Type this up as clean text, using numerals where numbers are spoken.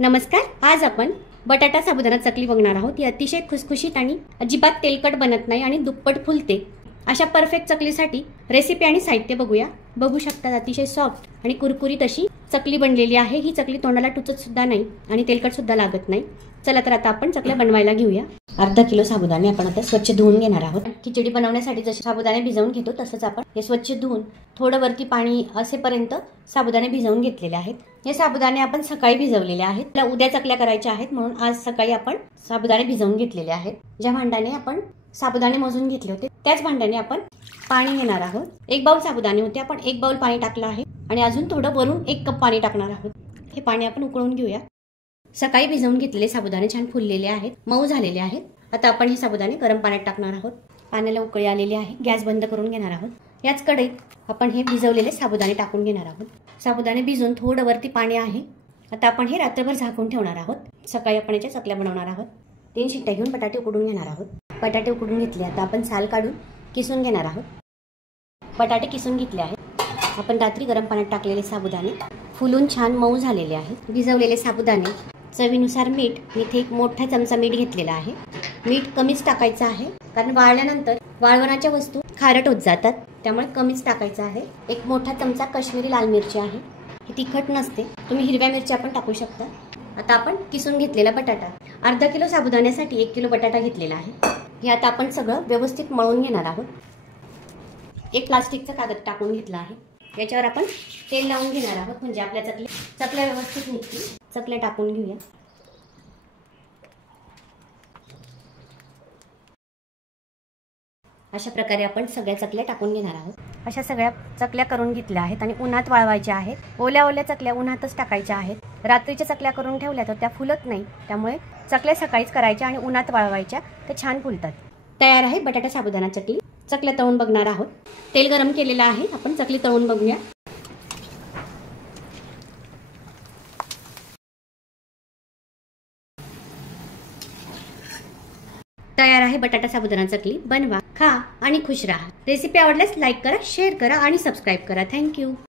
नमस्कार। आज आपण बटाटा साबुदाणा चकली बघणार आहोत। ही अतिशय खुसखुशीत आणि अजिबात तेलकट बनत नाही आणि दुप्पट फुलते अशा परफेक्ट चकलीसाठी रेसिपी आणि साहित्य बघूया। बघू शकता अतिशय सॉफ्ट आणि कुरकुरीत अशी चकली बनलेली आहे। ही चकली तोंडाला टुचत सुद्धा नाही आणि तेलकट सुद्धा लागत नाही। चला तर आता आपण चकल्या बनवायला घेऊया। अर्धा किलो साबुदाणे आपण आता स्वच्छ धुवून घेणार आहोत। खिचडी बनवण्यासाठी जसे साबुदाणे भिजवून घेतो तसंच आपण हे स्वच्छ धुवून थोडं वरती पाणी असेपर्यंत साबुदाणे भिजवून घेतलेले आहेत। हे साबुदाणे आपण सकाळी भिजवलेले आहेत। त्याला उद्या चकल्या करायच्या आहेत म्हणून आज सकाळी आपण साबुदाणे भिजवून घेतलेले आहेत। ज्या भांड्याने आपण साबुदाणे मोजून घेतले होते त्याच भांड्याने आपण पाणी घेणार आहोत। 1 बाउल साबुदाणे होते, आपण 1 बाउल पाणी टाकलं आहे आणि अजून थोडं वरून 1 कप पाणी टाकणार आहोत। हे पाणी आपण उकळून घेऊया। सकाळी भिजवून घेतलेले साबुदाणे छान फुललेले आहेत, मऊ झालेले आहेत। आता आपण हे साबुदाणे गरम पाण्यात टाकणार आहोत। पाण्याला उकळी आलेली आहे, गॅस बंद करून घेणार आहोत। याच कढईत आपण हे भिजवलेले साबुदाणे टाकून घेणार आहोत। साबुदाणे भिजून थोडं वरती पाणी आहे। आता आपण हे रात्रभर झाकून ठेवणार आहोत। सकाळी आपण याच्या चकल्या बनवणार आहोत। 3 शिट्ट्या घेऊन बटाटे उकडून घेणार आहोत। बटाटे उकडून घेतले, आता आपण साल काढून किसून घेणार आहोत। बटाटे किसून घेतले आहेत। आपण रात्री गरम पाण्यात टाकलेले साबुदाणे फुलून छान मऊ झालेले आहेत। भिजवलेले साबुदाणे, चवीनुसार मीठ, इथे 1 मोठा चमचा मीठ घेतलेला आहे। मीठ कमीच टाकायचं आहे कारण वाळल्यानंतर वाळवणाच्या वस्तू खारट होत जातात, त्यामुळे कमीच टाकायचं आहे। 1 मोठा चमचा काश्मीरी लाल मिरची आहे, ही तिखट नसते, तुम्ही हिरव्या मिरच्या पण टाकू शकता। आता आपण किसून घेतलेला बटाटा, अर्धा किलो साबुदाण्यासाठी 1 किलो बटाटा घेतलेला आहे। हे आता आपण सगळं व्यवस्थित मळून घेणार आहोत। एक प्लास्टिकचा कागद टाकून घेतला आहे, याच्यावर आपण तेल लावून घेणार आहोत म्हणजे आपल्या चकल्या व्यवस्थित निघतील। चकल्या टाकून घेऊया। अशा प्रकारे आपण सगळ्या चकल्या टाकून घेणार आहोत। अशा सगळ्या चकल्या करून घेतल्या आहेत आणि उन्हात वाळवायच्या आहेत। ओल्या चकल्या उन्हातच टाकायच्या आहेत। रात्रीच्या चकल्या करून ठेवल्या तर त्या फुलत नाही, त्यामुळे चकल्या सकाळीच करायच्या आणि उन्हात वाळवायच्या, ते छान फुलतात। तयार आहे बटाटा साबुदाणा चकली। चकल्या तळून बघणार आहोत। तेल गरम केलेलं आहे, आपण चकली तळून बघूया। तयार आहे बटाटा साबुदाणा चकली। बनवा, खा आणि खुश राहा। रेसिपी आवडल्यास लाईक करा, शेअर करा आणि सबस्क्राइब करा। थँक्यू।